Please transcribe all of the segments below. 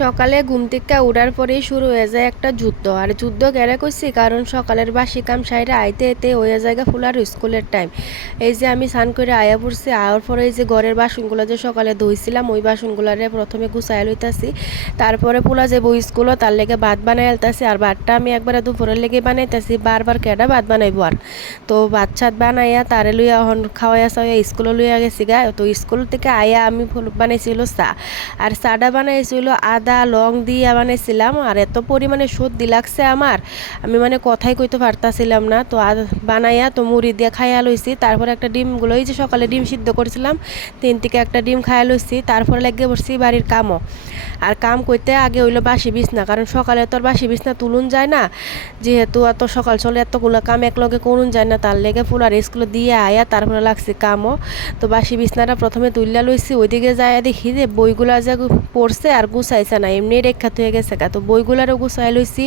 সকালে ঘুম থেকে উঠার পরেই শুরু হয়ে যায় একটা যুদ্ধ। আর যুদ্ধ কেড়ে করছি কারণ সকালের বাসি কাম সাইরে আইতে এতে হয়ে জায়গা ফুলার স্কুলের টাইম। এই যে আমি স্নান করে আয়া পড়ছি, আওয়ার পরে এই যে ঘরের বাসনগুলো যে সকালে ধুইছিলাম ওই বাসনগুলারে প্রথমে গুছাই লইতাছি। তারপরে পোলা যাবো স্কুলও, তার লেগে ভাত বানাই আলতাছি। আর ভাতটা আমি একবারে দুপুরের লেগে বানাইতেছি, বারবার কেডা ভাত বানাইবো আর। তো ভাত ছাত বানাইয়া তারে লইয়া এখন খাওয়াইয়া সাওয়াইয়া স্কুলে লইয়া গেছি গা। তো স্কুল থেকে আয়া আমি বানাইছিল চা। আর চাটা বানাইছিল আদা লং দিয়ে বানাইছিলাম। আর এত পরিমাণে সর্দি লাগছে আমার, আমি মানে কথাই কইতে পারতাছিলাম না। তো বানাইয়া তো মুড়ি দিয়ে খাইয়া লইছি। তারপরে একটা ডিমগুলো, এই যে সকালে ডিম সিদ্ধ করেছিলাম, 3 থেকে একটা ডিম খাইয়া লইছি। তারপরে লেগে পড়ছি বাড়ির কামও। আর কাম করতে আগে হইলো বাসি বিছনা, কারণ সকালে তো আর বাসি বিছনা তুলুন যায় না, যেহেতু এত সকাল চলে এতগুলো কাম একলগে করুন যায় না। তার লেগে ফুলার স্কুলে দিয়ে আয়া তারপরে লাগছে কামও। তো বাসি বিছনাটা প্রথমে তুলিয়া লইছি, ওইদিকে যায় দেখি যে বইগুলা যে পড়ছে আর গুছাইছে না, এমনি রেখা হয়ে গেছে গা। তো বইগুলারও গুছাই লইছি।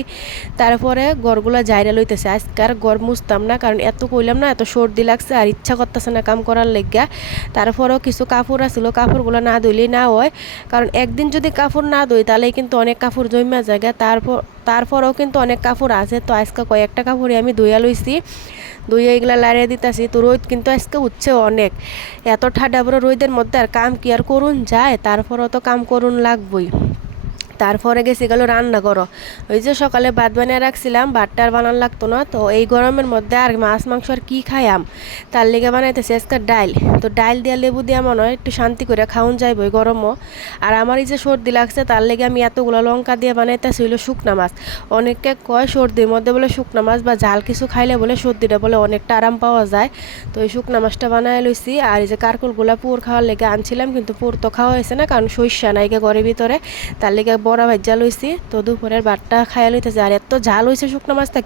তারপরে গড়গুলা জাইরা লইতেছে। আজকে আর গড় মুছতাম না, কারণ এত কইলাম না, এত সর্দি লাগছে আর ইচ্ছা করতেছে না কাম করার লেগা। তারপরেও কিছু কাপড় আছিল, কাপড়গুলো না ধুইলেই না হয়, কারণ একদিন যদি কাপড় না ধুই তাহলে কিন্তু অনেক কাপড় জমা যায়। তারপরেও কিন্তু অনেক কাপড় আছে। তো আজকে কয়েকটা কাপড়ই আমি ধুইয়া লইছি, ধুইয়া এগুলা লাড়িয়ে দিতেছি। তো রোদ কিন্তু আজকে উঠছে অনেক, এত ঠাডা বড় রোদের মধ্যে আর কাম কি আর করুন যায়, তারপরেও তো কাম করুন লাগবই। তারপরে গেছি গেল রান্না করো। ওই যে সকালে ভাত বানিয়ে রাখছিলাম, ভাতটা আর বানান লাগতো না। তো এই গরমের মধ্যে আর মাছ মাংস আর কী খাইয়াম, তার লেগে বানাইতেছি আজকে ডাইল। তো ডাইল দিয়া লেবু দিয়া মনে হয় একটু শান্তি করে খাওন যাইব এই গরমও। আর আমার এই যে সর্দি লাগছে তার লেগে আমি এতগুলো লঙ্কা দিয়ে বানাইতেছি হইলো শুকনা মাছ। অনেকে কয় সর্দির মধ্যে বলে শুকনা মাছ বা ঝাল কিছু খাইলে বলে সর্দিটা বলে অনেকটা আরাম পাওয়া যায়। তো এই শুকনা মাছটা বানাই লইছি। আর এই যে কারকুলগুলা পুর খাওয়ার লেগে আনছিলাম, কিন্তু পুর তো খাওয়া হয়েছে না, কারণ সইষা নাই গে ঘরের ভিতরে, তার লেগে বড়া ভাজ্জা লইছি। তো দুপুরের ভাতটা খাইয়া লইতেছে। আর এত ঝাল হয়েছে শুকনো মাছটা।